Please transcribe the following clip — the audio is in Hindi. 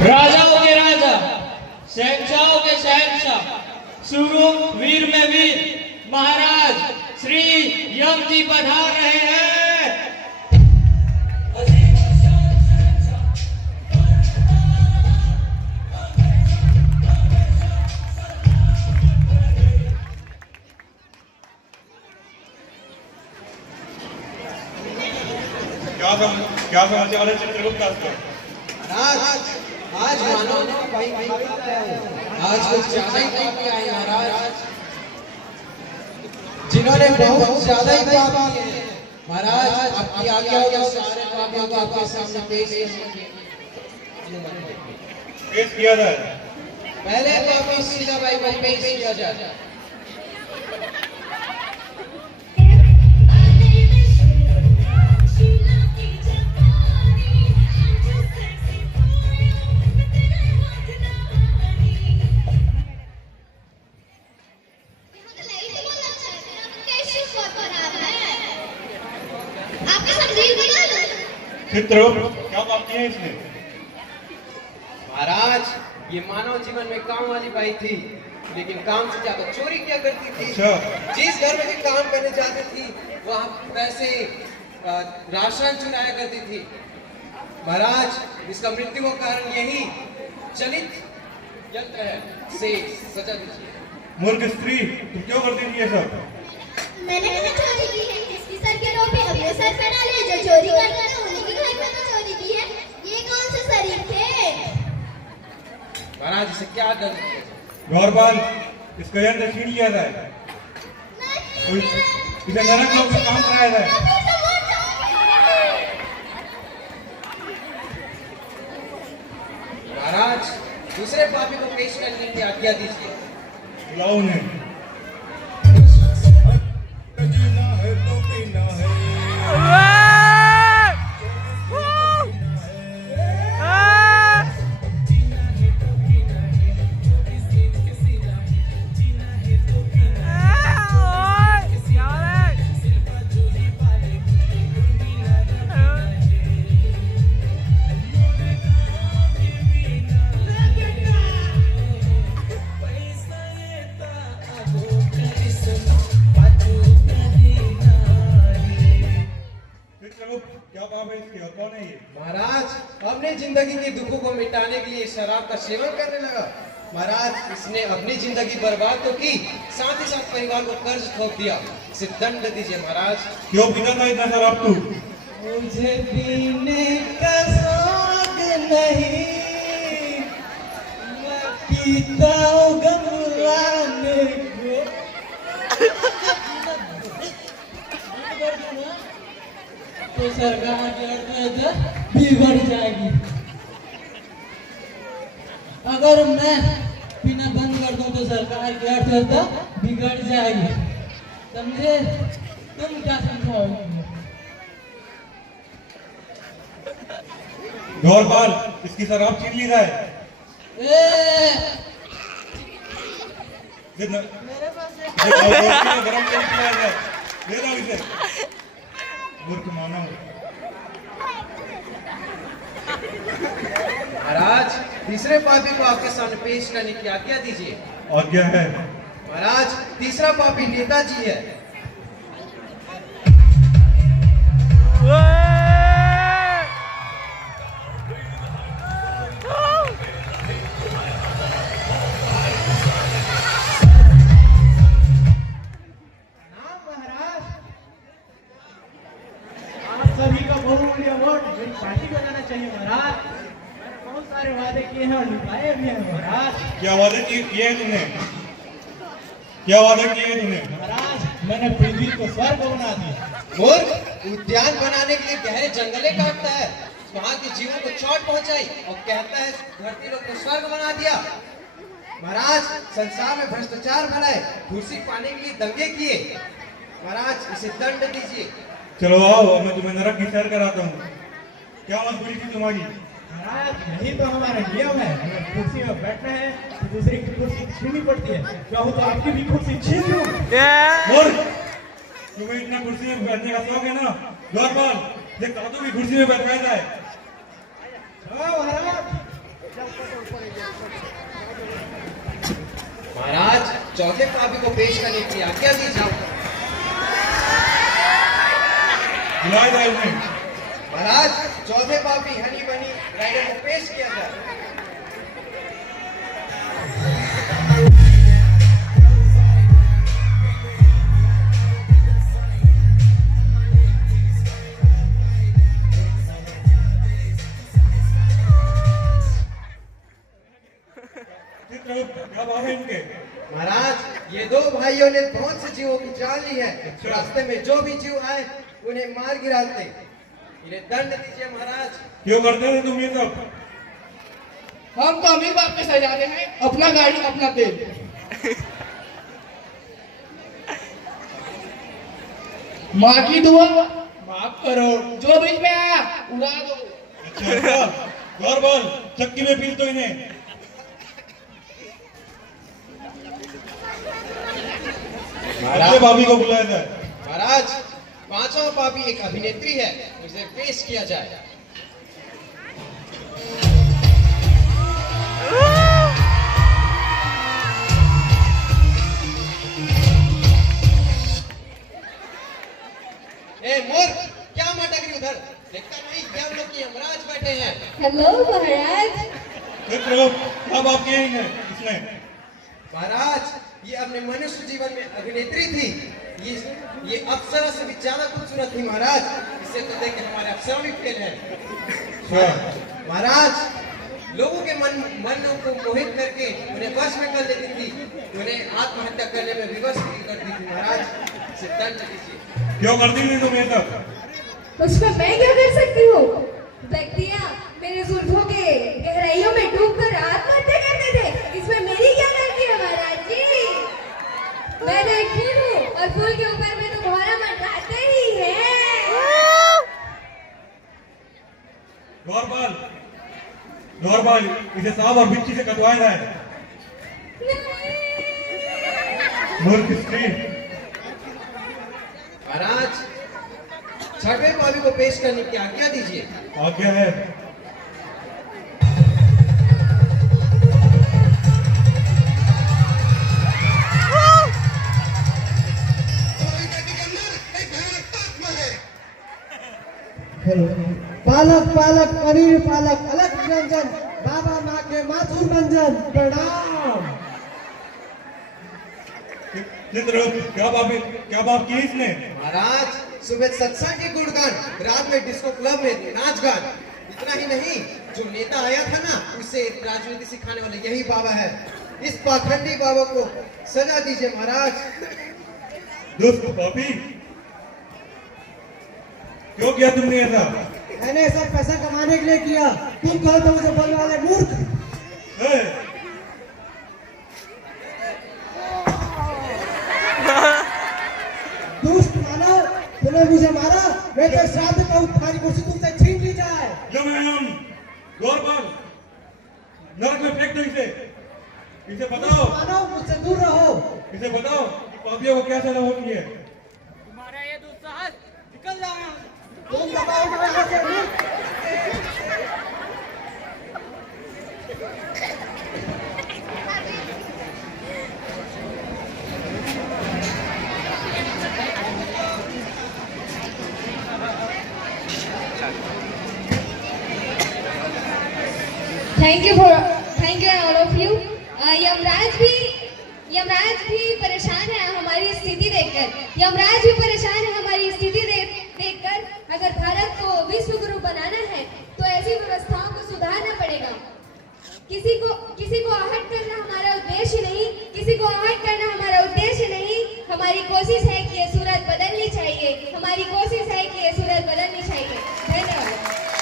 राजाओं के राजा, शहंशाहों के शहंशाह, सूरों वीर में वीर महाराज श्री यम जी पधार रहे हैं। क्या समझने वाले चित्रगुप्त आज मानो आज कुछ ज्यादा ही पाप किया है महाराज, जिन्होंने बहुत ज्यादा ही पाप किए हैं महाराज। आपकी आज्ञा हो तो सारे पापियों को आपके सामने पेश किया जाए। पहले पापी सीताबाई को पेश किया जाए। चित्रगुप्त क्या बात की है इसने? महाराज, ये मानव जीवन में काम वाली बाई थी, लेकिन काम से ज्यादा चोरी क्या करती थी। अच्छा। जिस घर में भी काम करने जाती थी वहाँ पैसे राशन चुराया करती थी। महाराज, इसका मृत्यु का कारण यही चलित यंत्र है, से सजा दीजिए। मूर्ख स्त्री, तुम क्यों करती थी ये सब? मैंने चोरी की है, किसकी सर के रोपे अपने सर पे डाले, जो चोरी करता है उन्हीं के घर में तो चोरी की है। ये कौन से शरीफ थे? महाराज, इसे क्या दंड? गौरपाल, इसका यंत्र छीन लिया जाए, इसे नरक लोक से काम कराया जाए। महाराज, दूसरे पापी को पेश करने की आज्ञा दीजिए। बुलाओ उन्हें। क्या पाप है इसके और कौन है ये? महाराज, अपनी जिंदगी के दुखों को मिटाने के लिए शराब का सेवन करने लगा। महाराज, इसने अपनी जिंदगी बर्बाद तो की, साथ ही साथ परिवार को कर्ज थोप दिया। इसे दंड दीजिए महाराज। क्यों पीता था इतना शराब तू? मुझे पीने का शौक नहीं, मैं पीता हूँ गंवाने को। तो सरकार की अर्थव्यवस्था बिगड़ जाएगी। अगर मैं पीना बंद कर दूं तो सरकार की अर्थव्यवस्था बिगड़ जाएगी। समझे? तुम क्या समझाओगे? गौरपाल, इसकी शराब छीन ली जाए। मेरे पास गरम तेल पिलाया जाए। दे दो इसे। मूर्ख मानव। महाराज, तीसरे पापी को आपके सामने पेश करने की आज्ञा दीजिए। और क्या है? महाराज, तीसरा पापी नेताजी है। सभी का बहुमूल्य वोट मेरी पार्टी को जाना चाहिए महाराज। मैंने बहुत सारे वादे किए हैं और निभाए भी हैं महाराज। क्या वादे किए हैं तुमने? क्या वादे किए हैं तुमने? महाराज, मैंने पृथ्वी को स्वर्ग बना दिया। मूर्ख, उद्यान बनाने के लिए गहरे जंगले काटता है, वहाँ के जीवों को चोट पहुंचाई और कहता है धरती लोग को स्वर्ग बना दिया। महाराज, संसार में भ्रष्टाचार फैलाए, कुर्सी पाने के लिए दंगे किए। महाराज, इसे दंड दीजिए। चलो आओ, मैं तुम्हें नरक की सैर कराता हूँ। क्या मजबूरी थी तुम्हारी? महाराज, यही तो हमारा नियम है। अगर कुर्सी में बैठना है तो दूसरे की कुर्सी छीननी पड़ती है। क्या हो तो आपकी भी कुर्सी छीन लूं? तुम्हें इतना कुर्सी में बैठने का शौक है ना? गौरपाल, देख दादू की कुर्सी में बैठाया जाए। महाराज, चौथे पापी को पेश करने की आज्ञा दीजिए। बुलाया जाए उन्हें। महाराज, चौथे पापी हनी बनी राइडर को पेश किया जाए। क्या बात है इनके? महाराज, ये दो भाइयों ने बहुत से जीवों की जान ली है। रास्ते में जो भी जीव आए उन्हें मार गिराते। इन्हें दंड दीजिए महाराज। क्यों करते थे तुम ये सब? हम तो अमीर बाप के सजाते हैं, अपना गाड़ी अपना तेल। माँ की दुआ माफ करो, जो बीच में आया उड़ा दो। अच्छा, गौर बोल, चक्की में पीस दो इन्हें। अगले भाभी को बुलाया जाए। महाराज, पांचवा पापी एक अभिनेत्री है, उसे पेश किया जाए। ए मूर्ख, क्या मटक रही उधर? देखता नहीं क्या हम लोग की यमराज बैठे हैं। हेलो महाराज। क्या बात की है इन्हें? इसने महाराज, ये अपने मनुष्य जीवन में अभिनेत्री थी। ये अप्सरा से भी ज्यादा खूबसूरत थी महाराज। इसे तो देख के हमारे अप्सरा भी फेल है। महाराज, लोगों के मन को मोहित करके उन्हें वश में कर लेती थी, उन्हें आत्महत्या करने में विवश भी करती थी। महाराज, इसे दंड दीजिए। क्यों करती थी तुम ये सब? उसमें मैं क्या कर सकती हूँ? व्यक्तियाँ मेरे जुल्फों के गहराइयों में डूबकर आत्महत्या करते थे, इसमें मेरी क्या गलती है महाराज जी? मैं तो एक फूल हूँ और फूल के ऊपर में तो भौरा मंडराते ही है। गौरपाल, इसे सांप और बिच्छी से कटवाया जाए। मूर्ख स्त्री। महाराज, छठवें पापी को पेश करने की आज्ञा दीजिए। आज्ञा है। पालक पालक पनीर पालक अलग व्यंजन, बाबा माँ के माथुर मंजन प्रणाम। चित्रगुप्त, क्या बात की इसने? महाराज, सुबह सत्संग के गुणगान, रात में डिस्को क्लब में नाच गान। इतना ही नहीं, जो नेता आया था ना, उसे राजनीति सिखाने वाला यही बाबा है। इस पाखंडी बाबा को सजा दीजिए महाराज। दुष्ट पापी, क्यों किया तुमने ऐसा? मैंने सब पैसा कमाने के लिए किया। तुम कहो तो मुझे बोलने वाले मूर्ख। दुष्ट मानव, तूने मुझे मारा, मैं तो श्राप देता हूँ तुम्हारी कुर्सी तुमसे छीन ली जाए। गौरपाल, नरक में फेंक दो इसे। इसे बताओ, मानव, मुझसे दूर रहो। इसे बताओ पापियों को क्या सजा होती है। तुम्हारा ये दुस्साहस निकल जाए। तुम दबाओ यहाँ से मूर्ख। Thank you all of you. Yamraj भी परेशान है हमारी स्थिति देखकर। यमराज भी परेशान है हमारी स्थिति देखकर। अगर भारत को विश्व गुरु बनाना है तो ऐसी व्यवस्थाओं को सुधारना पड़ेगा। किसी को आहत करना हमारा उद्देश्य नहीं, किसी को आहत करना हमारा